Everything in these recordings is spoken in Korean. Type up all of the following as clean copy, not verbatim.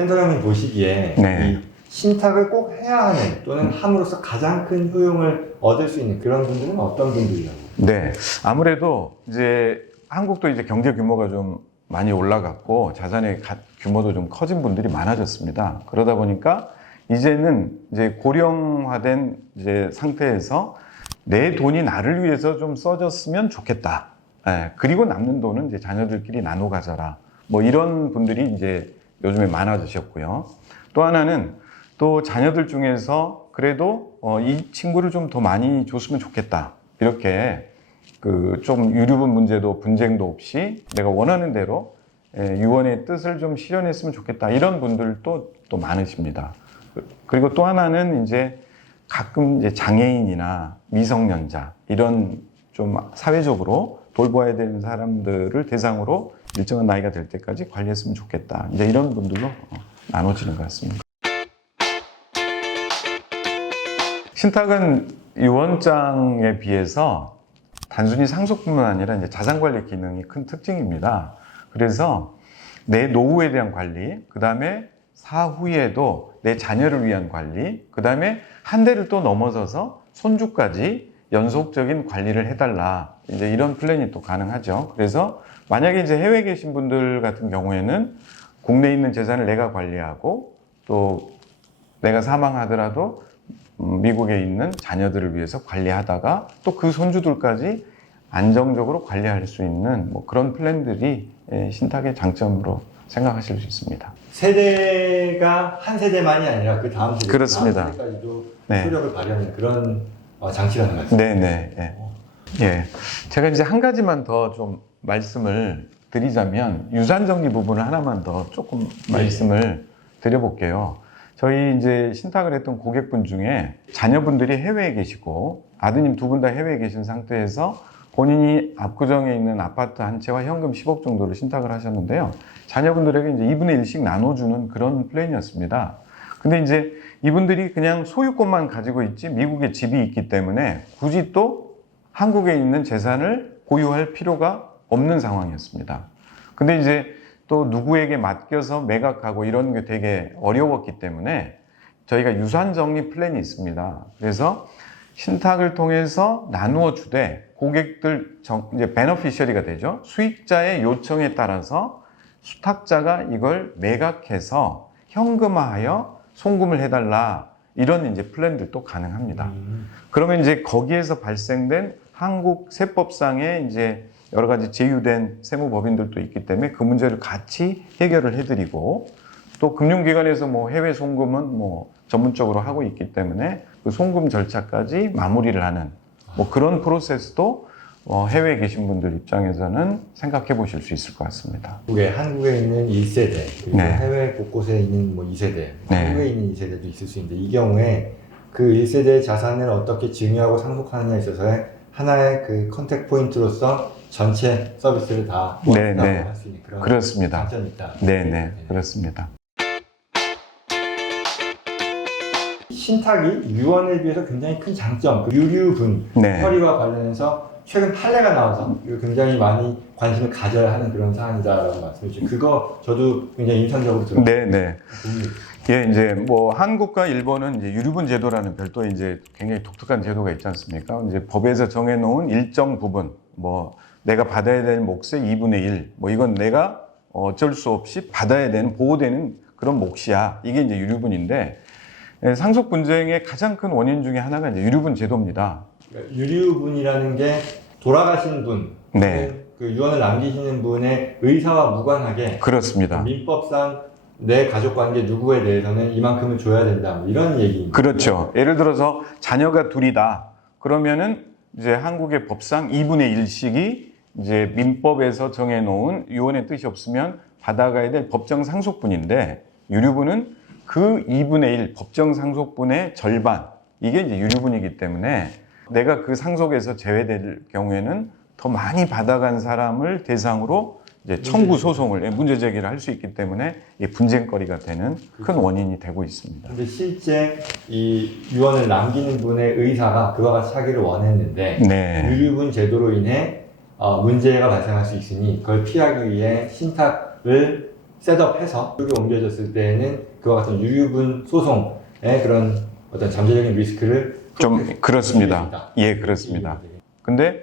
센터장님 보시기에 네. 이 신탁을 꼭 해야 하는 또는 함으로써 가장 큰 효용을 얻을 수 있는 그런 분들은 어떤 분들이라고? 네. 아무래도 이제 한국도 이제 경제 규모가 좀 많이 올라갔고 자산의 규모도 좀 커진 분들이 많아졌습니다. 그러다 보니까 이제는 이제 고령화된 이제 상태에서 내 돈이 나를 위해서 좀 써졌으면 좋겠다. 예, 그리고 남는 돈은 이제 자녀들끼리 나눠 가져라. 뭐 이런 분들이 이제 요즘에 많아지셨고요. 또 하나는 또 자녀들 중에서 그래도 이 친구를 좀 더 많이 줬으면 좋겠다. 이렇게 그 좀 유류분 문제도 분쟁도 없이 내가 원하는 대로 유언의 뜻을 좀 실현했으면 좋겠다. 이런 분들도 또 많으십니다. 그리고 또 하나는 이제 가끔 이제 장애인이나 미성년자 이런 좀 사회적으로 돌봐야 되는 사람들을 대상으로 일정한 나이가 될 때까지 관리했으면 좋겠다. 이제 이런 분들로 나눠지는 것 같습니다. 신탁은 유언장에 비해서 단순히 상속뿐만 아니라 이제 자산관리 기능이 큰 특징입니다. 그래서 내 노후에 대한 관리, 그 다음에 사후에도 내 자녀를 위한 관리, 그 다음에 한 대를 또 넘어서서 손주까지 연속적인 관리를 해달라. 이제 이런 플랜이 또 가능하죠. 그래서 만약에 이제 해외에 계신 분들 같은 경우에는 국내에 있는 재산을 내가 관리하고 또 내가 사망하더라도 미국에 있는 자녀들을 위해서 관리하다가 또 그 손주들까지 안정적으로 관리할 수 있는 뭐 그런 플랜들이 신탁의 장점으로 생각하실 수 있습니다. 세대가 한 세대만이 아니라 그 다음 세대, 그렇습니다. 다음 세대까지도 네. 효력을 발휘하는 그런 장치라는 것 같습니다. 네네. 예. 예. 제가 이제 한 가지만 더 좀 말씀을 드리자면 유산 정리 부분을 하나만 더 조금 말씀을 드려볼게요. 저희 이제 신탁을 했던 고객분 중에 자녀분들이 해외에 계시고 아드님 두 분 다 해외에 계신 상태에서 본인이 압구정에 있는 아파트 한 채와 현금 10억 정도를 신탁을 하셨는데요. 자녀분들에게 이제 2분의 1씩 나눠주는 그런 플랜이었습니다. 근데 이제 이분들이 그냥 소유권만 가지고 있지 미국에 집이 있기 때문에 굳이 또 한국에 있는 재산을 보유할 필요가 없는 상황이었습니다. 근데 이제 또 누구에게 맡겨서 매각하고 이런 게 되게 어려웠기 때문에 저희가 유산 정리 플랜이 있습니다. 그래서 신탁을 통해서 나누어 주되 고객들 이제 베너피셔리가 되죠. 수익자의 요청에 따라서 수탁자가 이걸 매각해서 현금화하여 송금을 해달라 이런 이제 플랜들도 가능합니다. 그러면 이제 거기에서 발생된 한국 세법상의 이제 여러 가지 제휴된 세무법인들도 있기 때문에 그 문제를 같이 해결을 해드리고 또 금융기관에서 뭐 해외 송금은 뭐 전문적으로 하고 있기 때문에 그 송금 절차까지 마무리를 하는 뭐 그런 프로세스도 해외에 계신 분들 입장에서는 생각해 보실 수 있을 것 같습니다. 한국에 있는 1세대, 그리고 네. 해외 곳곳에 있는 뭐 2세대, 네. 한국에 있는 2세대도 있을 수 있는데 이 경우에 그 1세대의 자산을 어떻게 증여하고 상속하느냐에 있어서의 하나의 그 컨택 포인트로서 전체 서비스를 다 네, 네. 할 수 있는 그런 그렇습니다. 장점이 있다. 네네, 그렇습니다. 신탁이 유언에 비해서 굉장히 큰 장점, 그 유류분 네. 처리와 관련해서 최근 판례가 나와서 굉장히 많이 관심을 가져야 하는 그런 사안이다라고 말씀해 주시죠. 그거 저도 굉장히 인상적으로 들었어요. 네네. 예, 이제 뭐 한국과 일본은 이제 유류분 제도라는 별도의 이제 굉장히 독특한 제도가 있지 않습니까? 이제 법에서 정해놓은 일정 부분, 뭐 내가 받아야 될 몫의 2분의 1, 뭐 이건 내가 어쩔 수 없이 받아야 되는 보호되는 그런 몫이야. 이게 이제 유류분인데 상속 분쟁의 가장 큰 원인 중에 하나가 이제 유류분 제도입니다. 유류분이라는 게 돌아가신 분, 네. 그 유언을 남기시는 분의 의사와 무관하게 그렇습니다. 민법상 내 가족 관계 누구에 대해서는 이만큼을 줘야 된다, 뭐 이런 얘기입니다. 그렇죠. 예를 들어서 자녀가 둘이다. 그러면은 이제 한국의 법상 2분의 1씩이 이제 민법에서 정해놓은 유언의 뜻이 없으면 받아가야 될 법정 상속분인데 유류분은 그 2분의 1 법정 상속분의 절반 이게 이제 유류분이기 때문에 내가 그 상속에서 제외될 경우에는 더 많이 받아간 사람을 대상으로 이제 청구 소송을 문제 제기를 할 수 있기 때문에 분쟁거리가 되는 큰 원인이 되고 있습니다. 근데 실제 이 유언을 남기는 분의 의사가 그와 같이 하기를 원했는데 네. 유류분 제도로 인해 문제가 발생할 수 있으니 그걸 피하기 위해 신탁을 셋업해서 여기 옮겨졌을 때는 그와 같은 유류분 소송의 그런 어떤 잠재적인 리스크를 좀 그렇습니다. 예, 그렇습니다. 근데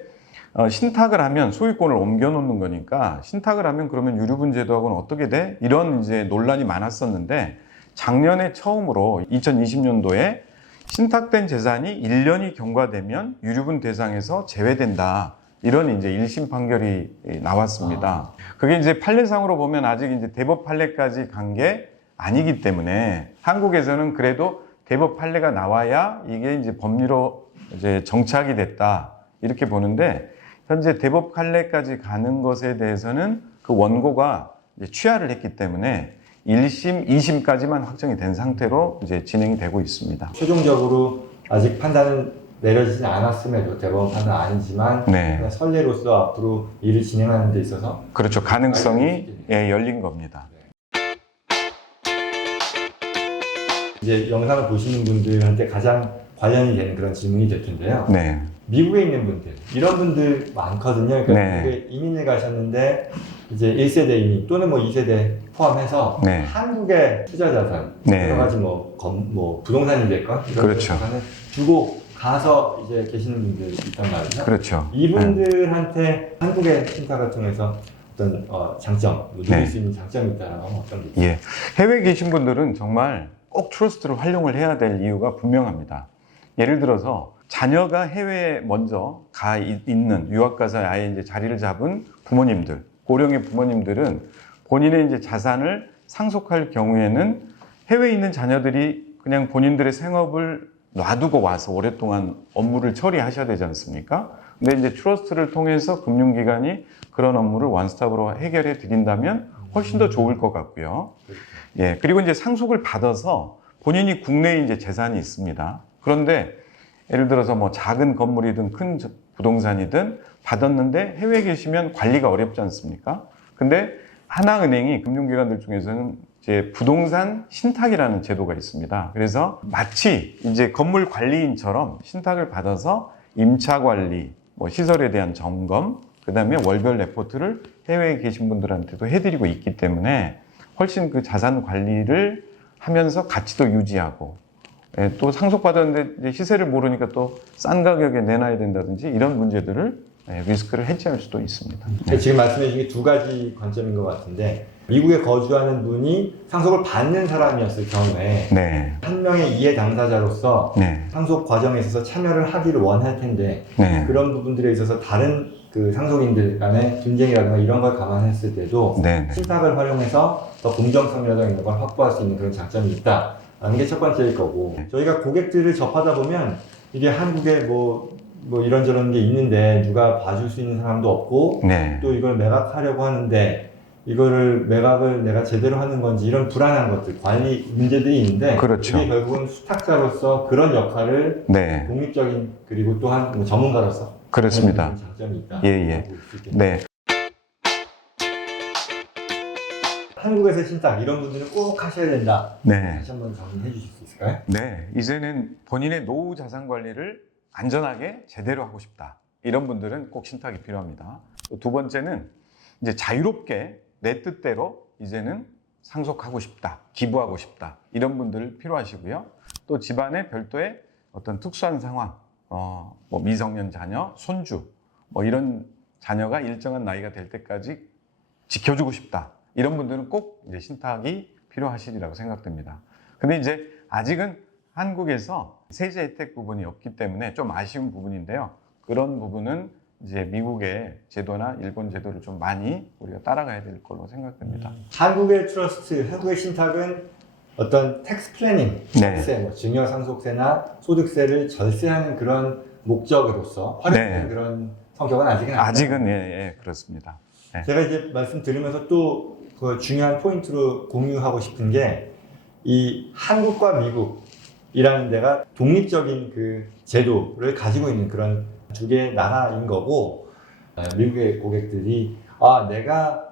신탁을 하면 소유권을 옮겨놓는 거니까 신탁을 하면 그러면 유류분 제도하고는 어떻게 돼? 이런 이제 논란이 많았었는데 작년에 처음으로 2020년도에 신탁된 재산이 1년이 경과되면 유류분 대상에서 제외된다. 이런 이제 1심 판결이 나왔습니다. 그게 이제 판례상으로 보면 아직 이제 대법 판례까지 간 게 아니기 때문에 한국에서는 그래도 대법 판례가 나와야 이게 이제 법리로 이제 정착이 됐다. 이렇게 보는데 현재 대법 판례까지 가는 것에 대해서는 그 원고가 이제 취하를 했기 때문에 1심, 2심까지만 확정이 된 상태로 이제 진행이 되고 있습니다. 최종적으로 아직 판단은 내려지지 않았음에도 대법원 판단 아니지만 네. 선례로서 앞으로 일을 진행하는 데 있어서 그렇죠. 가능성이 열린 겁니다. 이제 영상을 보시는 분들한테 가장 관련이 되는 그런 질문이 될 텐데요. 네. 미국에 있는 분들, 이런 분들 많거든요. 그러니까 네. 미국에 이민을 가셨는데 이제 1세대 이민 또는 뭐 2세대 포함해서 네. 한국의 투자 자산, 네. 여러 가지 뭐 부동산이 될까? 이런 그렇죠. 자산을 두고 가서 이제 계시는 분들이 있단 말이죠. 그렇죠. 이분들한테 한국의 신탁을 통해서 어떤 장점, 누릴 네. 수 있는 장점이 있다라고 하면 어떤 게 있어요? 예. 해외에 계신 분들은 정말 꼭 트러스트를 활용을 해야 될 이유가 분명합니다. 예를 들어서 자녀가 해외에 먼저 가 있는 유학 가서 아예 이제 자리를 잡은 부모님들, 고령의 부모님들은 본인의 이제 자산을 상속할 경우에는 해외에 있는 자녀들이 그냥 본인들의 생업을 놔두고 와서 오랫동안 업무를 처리하셔야 되지 않습니까? 근데 이제 트러스트를 통해서 금융기관이 그런 업무를 원스톱으로 해결해 드린다면 훨씬 더 좋을 것 같고요. 예. 그리고 이제 상속을 받아서 본인이 국내에 이제 재산이 있습니다. 그런데 예를 들어서 뭐 작은 건물이든 큰 부동산이든 받았는데 해외에 계시면 관리가 어렵지 않습니까? 근데 하나은행이 금융기관들 중에서는 이제 부동산 신탁이라는 제도가 있습니다. 그래서 마치 이제 건물 관리인처럼 신탁을 받아서 임차 관리, 뭐 시설에 대한 점검, 그 다음에 월별 레포트를 해외에 계신 분들한테도 해드리고 있기 때문에 훨씬 그 자산 관리를 하면서 가치도 유지하고 또 상속받았는데 이제 시세를 모르니까 또 싼 가격에 내놔야 된다든지 이런 문제들을 리스크를 해지할 수도 있습니다. 네. 지금 말씀해 주신 게 두 가지 관점인 것 같은데 미국에 거주하는 분이 상속을 받는 사람이었을 경우에 네. 한 명의 이해 당사자로서 네. 상속 과정에 있어서 참여를 하기를 원할 텐데 네. 그런 부분들에 있어서 다른 그 상속인들 간의 분쟁이라든가 이런 걸 감안했을 때도 네. 신탁을 활용해서 더 공정성이라든가 이런 걸 확보할 수 있는 그런 장점이 있다라는 게 첫 번째일 거고 저희가 고객들을 접하다 보면 이게 한국에 뭐 이런저런 게 있는데 누가 봐줄 수 있는 사람도 없고 네. 또 이걸 매각하려고 하는데 이거를 매각을 내가 제대로 하는 건지 이런 불안한 것들, 관리 문제들이 있는데 그렇죠. 이게 결국은 수탁자로서 그런 역할을 네. 독립적인 그리고 또한 뭐 전문가로서 그렇습니다. 장점이 있다. 예. 네. 한국에서 신탁 이런 분들은 꼭 하셔야 된다. 네. 다시 한번 정리해 주실 수 있을까요? 네. 이제는 본인의 노후 자산 관리를 안전하게 제대로 하고 싶다. 이런 분들은 꼭 신탁이 필요합니다. 또 두 번째는 이제 자유롭게 내 뜻대로 이제는 상속하고 싶다, 기부하고 싶다. 이런 분들 필요하시고요. 또 집안에 별도의 어떤 특수한 상황, 뭐 미성년 자녀, 손주, 뭐 이런 자녀가 일정한 나이가 될 때까지 지켜주고 싶다. 이런 분들은 꼭 이제 신탁이 필요하시리라고 생각됩니다. 근데 이제 아직은 한국에서 세제 혜택 부분이 없기 때문에 좀 아쉬운 부분인데요. 그런 부분은 이제 미국의 제도나 일본 제도를 좀 많이 우리가 따라가야 될 걸로 생각됩니다. 한국의 트러스트, 한국의 신탁은 어떤 텍스 플래닝, 세제, 뭐 증여 상속세나 소득세를 절세하는 그런 목적으로서 활용하는 네. 그런 성격은 아직은 아니에요. 아직은 예, 그렇습니다. 네. 제가 이제 말씀 드리면서 또 그 중요한 포인트로 공유하고 싶은 게 이 한국과 미국이라는 데가 독립적인 그 제도를 가지고 있는 그런 두 개의 나라인 거고 미국의 고객들이 내가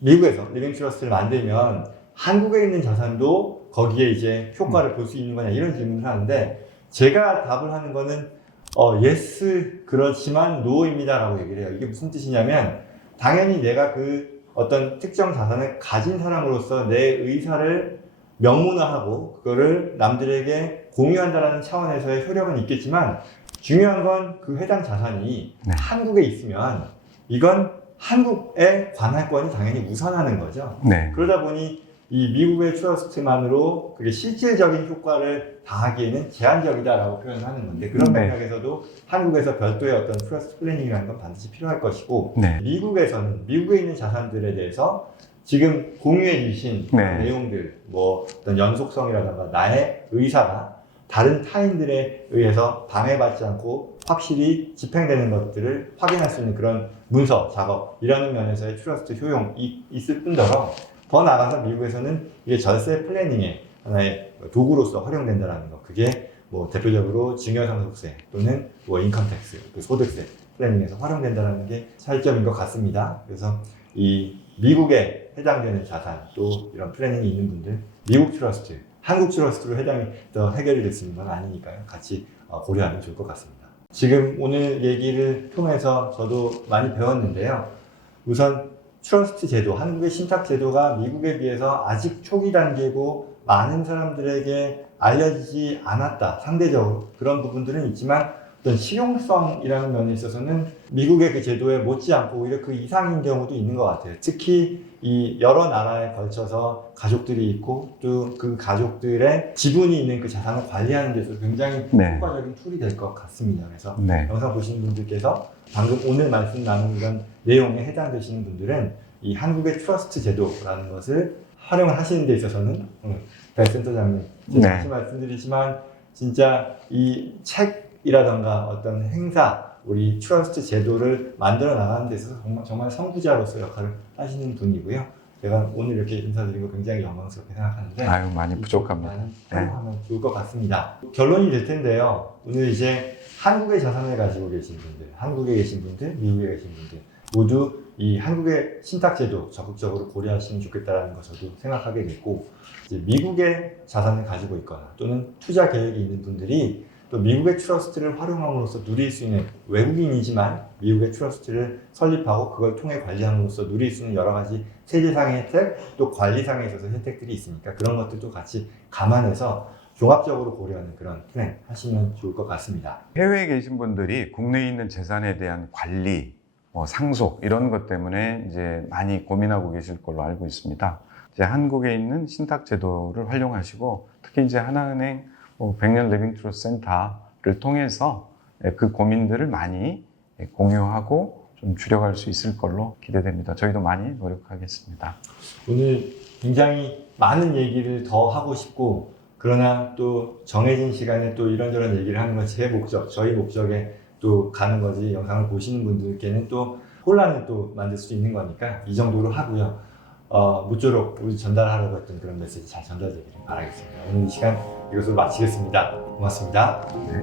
미국에서 리빙 트러스트를 만들면 한국에 있는 자산도 거기에 이제 효과를 볼 수 있는 거냐 이런 질문을 하는데 제가 답을 하는 거는 yes 그렇지만 no입니다 라고 얘기를 해요. 이게 무슨 뜻이냐면 당연히 내가 그 어떤 특정 자산을 가진 사람으로서 내 의사를 명문화하고 그거를 남들에게 공유한다는 차원에서의 효력은 있겠지만 중요한 건 그 해당 자산이 네. 한국에 있으면 이건 한국에 관할권이 당연히 우선하는 거죠. 네. 그러다 보니 이 미국의 트러스트만으로 그게 실질적인 효과를 다하기에는 제한적이다라고 표현하는 건데 그런 네. 맥락에서도 한국에서 별도의 어떤 트러스트 플래닝이라는 건 반드시 필요할 것이고 네. 미국에서는 미국에 있는 자산들에 대해서 지금 공유해 주신 네. 내용들 뭐 어떤 연속성이라든가 나의 의사가 다른 타인들에 의해서 방해받지 않고 확실히 집행되는 것들을 확인할 수 있는 그런 문서 작업이라는 면에서의 트러스트 효용이 있을 뿐더러 더 나아가서 미국에서는 이게 절세 플래닝의 하나의 도구로서 활용된다는 거. 그게 뭐 대표적으로 증여상속세 또는 뭐 인컴텍스, 그 소득세 플래닝에서 활용된다는 게 차이점인 것 같습니다. 그래서 이 미국에 해당되는 자산 또 이런 플래닝이 있는 분들 미국 트러스트, 한국 트러스트로 해결이 될 수 있는 건 아니니까요. 같이 고려하면 좋을 것 같습니다. 지금 오늘 얘기를 통해서 저도 많이 배웠는데요. 우선 트러스트 제도, 한국의 신탁 제도가 미국에 비해서 아직 초기 단계고 많은 사람들에게 알려지지 않았다. 상대적으로 그런 부분들은 있지만 어떤 실용성이라는 면에 있어서는 미국의 그 제도에 못지않고 오히려 그 이상인 경우도 있는 것 같아요. 특히 이 여러 나라에 걸쳐서 가족들이 있고 또 그 가족들의 지분이 있는 그 자산을 관리하는 데 있어서 굉장히 네. 효과적인 툴이 될 것 같습니다. 그래서 네. 영상 보시는 분들께서 방금 오늘 말씀 나눈 이런 내용에 해당되시는 분들은 이 한국의 트러스트 제도라는 것을 활용을 하시는 데 있어서는 배 센터장님 네. 다시 말씀드리지만 진짜 이 책이라던가 어떤 행사 우리 트러스트 제도를 만들어 나가는 데 있어서 정말 선구자로서 역할을 하시는 분이고요. 제가 오늘 이렇게 인사드린 거 굉장히 영광스럽게 생각하는데 아유, 많이 부족합니다. 많이 활용하면 좋을 것 같습니다. 결론이 될 텐데요. 오늘 이제 한국의 자산을 가지고 계신 분들, 한국에 계신 분들, 미국에 계신 분들 모두 이 한국의 신탁제도 적극적으로 고려하시면 좋겠다는 거 저도 생각하게 됐고 이제 미국의 자산을 가지고 있거나 또는 투자 계획이 있는 분들이 또 미국의 트러스트를 활용함으로써 누릴 수 있는 외국인이지만 미국의 트러스트를 설립하고 그걸 통해 관리함으로써 누릴 수 있는 여러 가지 세제상의 혜택 또 관리상에 있어서 혜택들이 있으니까 그런 것들도 같이 감안해서 종합적으로 고려하는 그런 플랜 하시면 좋을 것 같습니다. 해외에 계신 분들이 국내에 있는 재산에 대한 관리, 상속 이런 것 때문에 이제 많이 고민하고 계실 걸로 알고 있습니다. 이제 한국에 있는 신탁 제도를 활용하시고 특히 이제 하나은행 백년 리빙 트러스트 센터를 통해서 그 고민들을 많이 공유하고 좀 줄여갈 수 있을 걸로 기대됩니다. 저희도 많이 노력하겠습니다. 오늘 굉장히 많은 얘기를 더 하고 싶고 그러나 또 정해진 시간에 또 이런저런 얘기를 하는 건 제 목적, 저희 목적에 또 가는 거지 영상을 보시는 분들께는 또 혼란을 또 만들 수 있는 거니까 이 정도로 하고요. 모쪼록 우리 전달하려고 했던 그런 메시지 잘 전달되기를 바라겠습니다. 오늘 이 시간 이것으로 마치겠습니다. 고맙습니다. 네.